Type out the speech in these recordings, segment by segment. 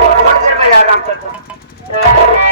थोड़ी देर में आराम करता हूँ।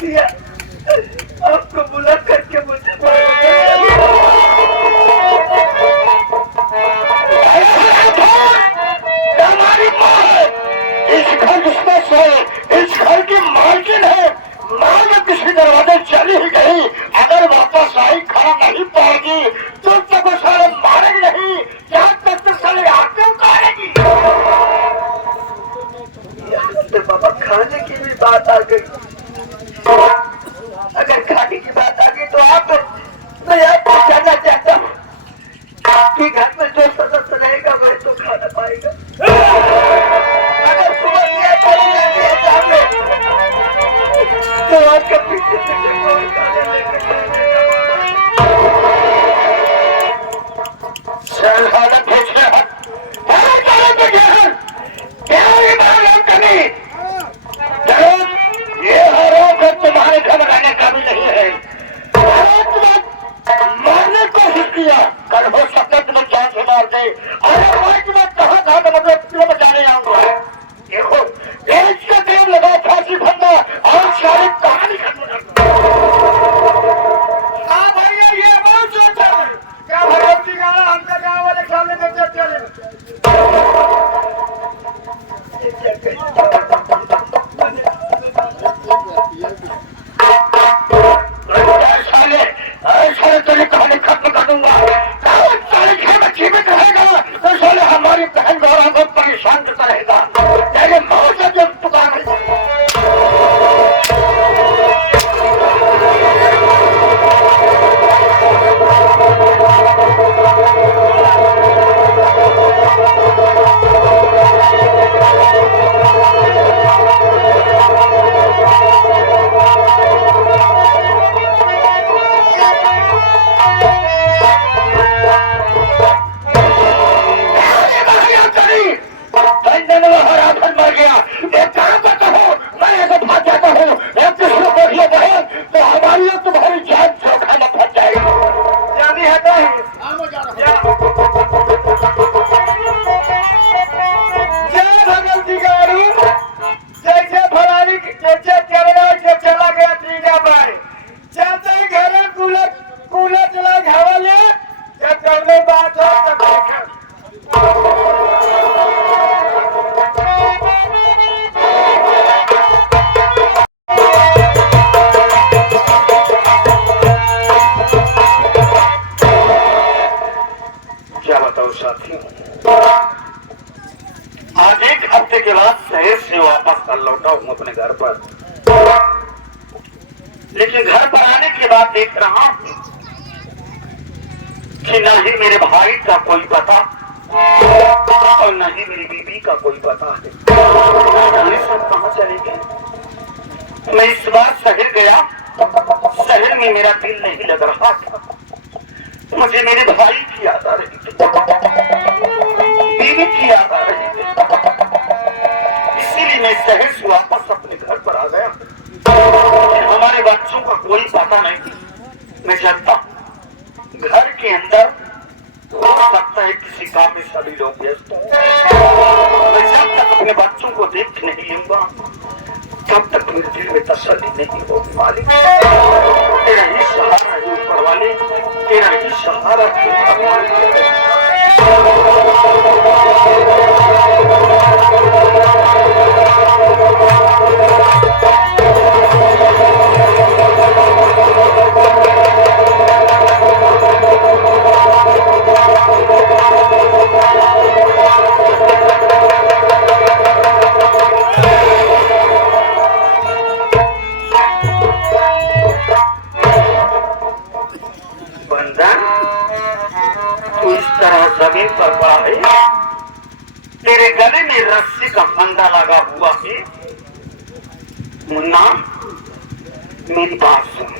दिया आपको बुला करके मुझे कि घर में जो सदस्य रहेगा वही तो खाना पाएगा। अगर सुबह दिया पड़ी जाती है सामने तो आपके पीछे पीछे कौन खाने लेके जाएगा? चल हालत भेज रहा ये आरोप तुम्हारे घर रहने का भी नहीं है। मारने को ही किया, कल हो सकता है तुम्हें जान से मार दे। अरे तुम्हें कहा था तो मतलब क्यों बचाने आऊंगा? देखो देश का देव लगा फांसी भरना और सारी कहानी खत्म करना। हाँ भैया ये बहुत सोचा है क्या भगवत जी गाना हमसे गाँव वाले सामने में चले साले तेरी कहानी खत्म कर दूंगा। साले घर में जीवित रहेगा तो साले हमारी बहन गौरव को परेशान करता रहेगा। तेरे मौत से जब पुकार आज एक हफ्ते के बाद शहर से वापस कर लौटा हूँ अपने घर पर। लेकिन घर पर आने के बाद देख रहा हूँ कि न ही मेरे भाई का कोई पता और न ही मेरी बीबी का कोई पता है। सब कहाँ चले गए? मैं इस बार शहर गया, शहर में मेरा दिल नहीं लग रहा था। मुझे मेरे भाई की याद आ रही थी, बीवी की याद आ रही थी। इसीलिए मैं शहर से वापस अपने घर पर आ गया। हमारे बच्चों का कोई पता नहीं। मैं जानता हूँ घर के अंदर हो सकता है किसी काम में सभी लोग व्यस्त हों। मैं जब तक अपने बच्चों को देख नहीं लूंगा तब तक मेरे दिल में तसल्ली नहीं होगी। मालिक तेरा ही सहारा है ऊपर वाले, तेरा ही सहारा जमीन पर पड़ा है। तेरे गले में रस्सी का फंदा लगा हुआ है। मुन्ना मेरी बात सुन।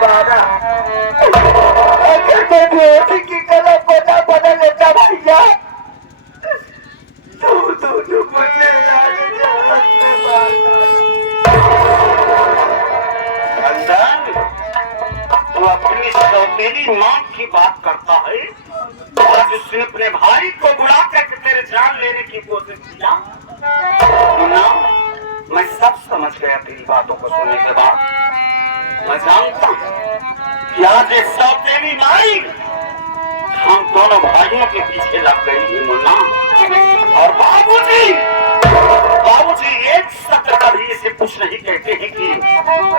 बारा अगर मैं बेटी की गला पता बदल लेता भैया तो दोनों मुझे तू अपनी सौतेली मां की बात करता है। आज उसने अपने भाई को बुला करके तेरे जान लेने की कोशिश किया। मुन्ना, मैं सब समझ गया तेरी बातों को सुनने के बाद। मैं जानता हूँ कि आज एक सौतेली माई हम दोनों भाइयों के पीछे लग गई है मुन्ना। और बाबूजी एक शब्द कभी इसे कुछ नहीं कहते हैं कि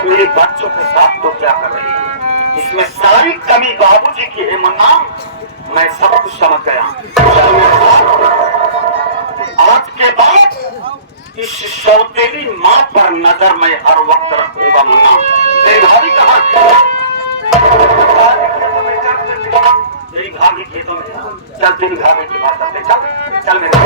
मेरे बच्चों के साथ तो क्या कर रही है। इसमें सारी कमी बाबूजी की है मुन्ना। मैं सब कुछ समझ गया। आज के बाद इस सौतेली माँ पर नजर मैं हर वक्त रखूंगा मुन्ना। तेरी भाभी कहाँ? तेरी भाभी खेतों में। चल तेरी भाभी की बात करते। चल चल मेरे